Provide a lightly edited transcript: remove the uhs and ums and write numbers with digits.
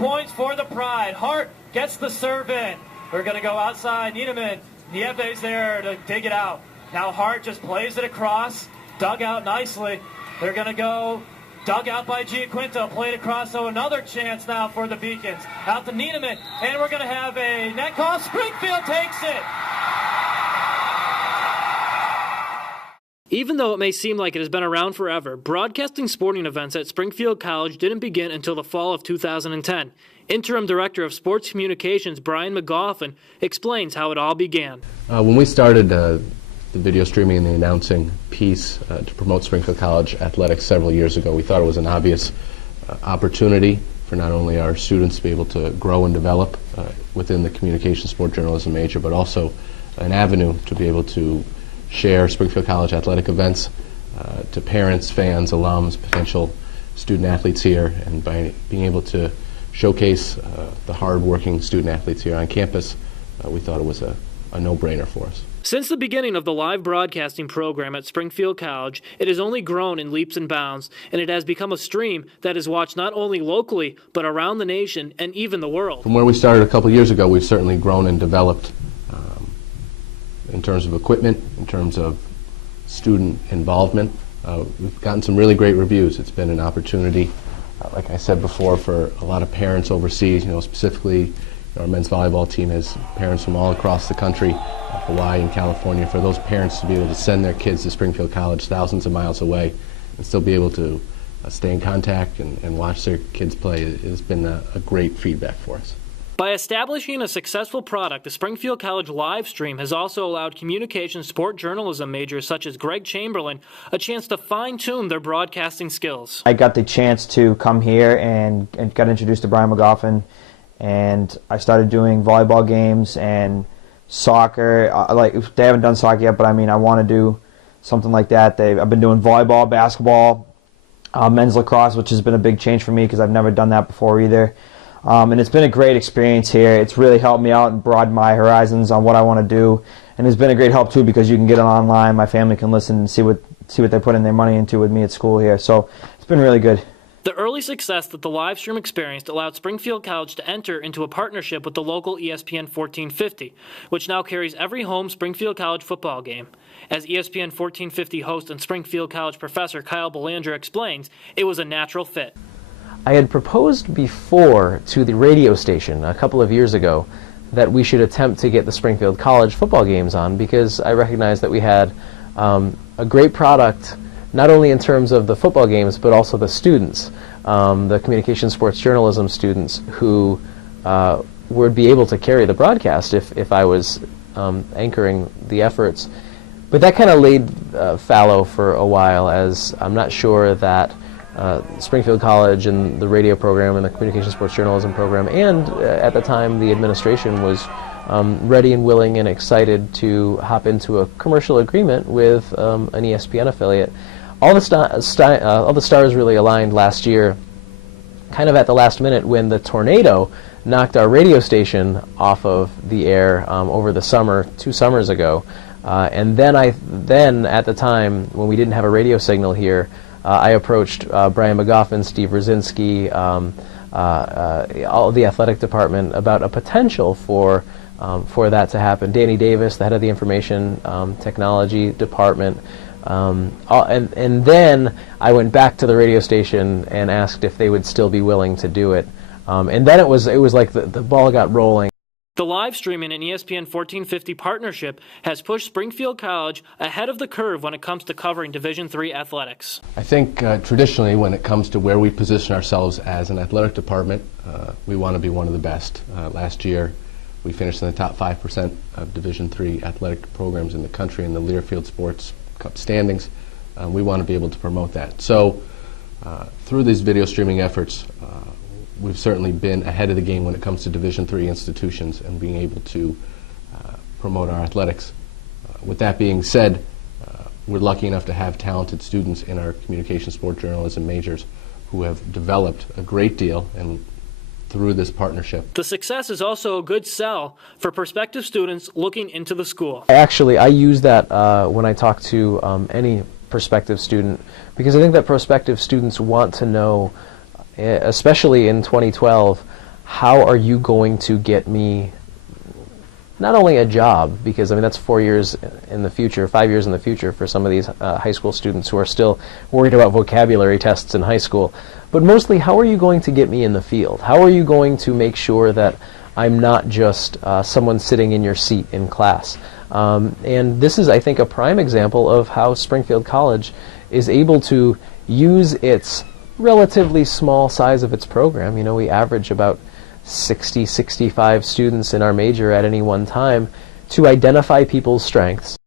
points for the Pride. Hart gets the serve in. We're going to go outside. Niedemann. Nieve's there to dig it out. Now Hart just plays it across. Dug out nicely. They're going to go dug out by Giaquinto. Played across, so another chance now for the Beacons. Out to Niedemann. And we're going to have a net call. Springfield takes it. Even though it may seem like it has been around forever, broadcasting sporting events at Springfield College didn't begin until the fall of 2010. Interim Director of Sports Communications Brian McGoffin explains how it all began. When we started the video streaming and the announcing piece to promote Springfield College athletics several years ago, we thought it was an obvious opportunity for not only our students to be able to grow and develop within the communication sport journalism major, but also an avenue to be able to share Springfield College athletic events to parents, fans, alums, potential student athletes here, and by being able to showcase the hard-working student athletes here on campus, we thought it was a no-brainer for us. Since the beginning of the live broadcasting program at Springfield College, it has only grown in leaps and bounds, and it has become a stream that is watched not only locally, but around the nation and even the world. From where we started a couple years ago, we've certainly grown and developed in terms of equipment, in terms of student involvement. We've gotten some really great reviews. It's been an opportunity, like I said before, for a lot of parents overseas, specifically our men's volleyball team has parents from all across the country, Hawaii and California, for those parents to be able to send their kids to Springfield College thousands of miles away and still be able to stay in contact and watch their kids play has been a great feedback for us. By establishing a successful product, the Springfield College live stream has also allowed communication sport journalism majors such as Greg Chamberlain a chance to fine-tune their broadcasting skills. I got the chance to come here and got introduced to Brian McGoffin, and I started doing volleyball games and soccer. They haven't done soccer yet, but I want to do something like that. I've been doing volleyball, basketball, men's lacrosse, which has been a big change for me because I've never done that before either. And it's been a great experience here. It's really helped me out and broadened my horizons on what I want to do. And it's been a great help too because you can get it online. My family can listen and see what they're putting their money into with me at school here. So it's been really good. The early success that the live stream experienced allowed Springfield College to enter into a partnership with the local ESPN 1450, which now carries every home Springfield College football game. As ESPN 1450 host and Springfield College professor Kyle Belanger explains, it was a natural fit. I had proposed before to the radio station a couple of years ago that we should attempt to get the Springfield College football games on because I recognized that we had a great product not only in terms of the football games but also the students, the communication sports journalism students who would be able to carry the broadcast if I was anchoring the efforts. But that kind of laid fallow for a while, as I'm not sure that Springfield College and the radio program and the communication sports journalism program and at the time the administration was ready and willing and excited to hop into a commercial agreement with an ESPN affiliate. All the stars really aligned last year, kind of at the last minute when the tornado knocked our radio station off of the air over the summer, 2 summers ago. And then at the time when we didn't have a radio signal here, I approached Brian McGoffin, Steve Brzezinski, all of the athletic department about a potential for that to happen. Danny Davis, the head of the information technology department, and then I went back to the radio station and asked if they would still be willing to do it. And then it was like the ball got rolling. The live streaming and ESPN 1450 partnership has pushed Springfield College ahead of the curve when it comes to covering Division III athletics. I think traditionally when it comes to where we position ourselves as an athletic department, we want to be one of the best. Last year we finished in the top 5% of Division III athletic programs in the country in the Learfield Sports Cup standings. We want to be able to promote that. So through these video streaming efforts, we've certainly been ahead of the game when it comes to Division III institutions and being able to promote our athletics. With that being said, we're lucky enough to have talented students in our communication sport journalism majors who have developed a great deal and through this partnership. The success is also a good sell for prospective students looking into the school. Actually, I use that when I talk to any prospective student because I think that prospective students want to know, especially in 2012, how are you going to get me not only a job, because I mean that's 4 years in the future, 5 years in the future for some of these high school students who are still worried about vocabulary tests in high school, but mostly how are you going to get me in the field? How are you going to make sure that I'm not just someone sitting in your seat in class? And this is, I think, a prime example of how Springfield College is able to use its relatively small size of its program. You know, we average about 60, 65 students in our major at any one time to identify people's strengths